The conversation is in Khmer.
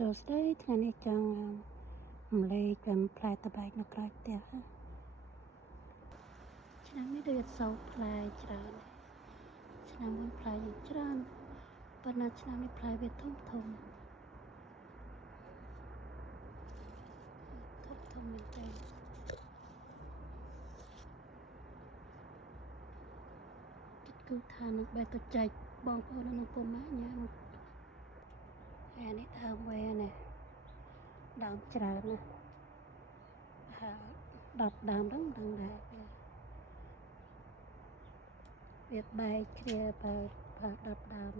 សួស្តីថ្ងៃនេះចង់រំលែកពីផ្លែតបែកនៅក្រៅផ្ទះឆ្នាំនេះដូចអត់សូវផ្លែច្រើនឆ្នាំមុនផ្លែយ៉ាងច្រើនប៉ុន្តែឆ្នាំនេះផ្លែវាធំធំមែនទេគិតគូរថានឹងបែរទៅចែកបងប្អូននៅពុំម៉ាក់ញ៉ាំអានេះដើមវានេះដើមច្រើនណាស់ហើយ10ដើមហ្នឹងដឹងដែរវាបែកគ្នាបើ10ដើម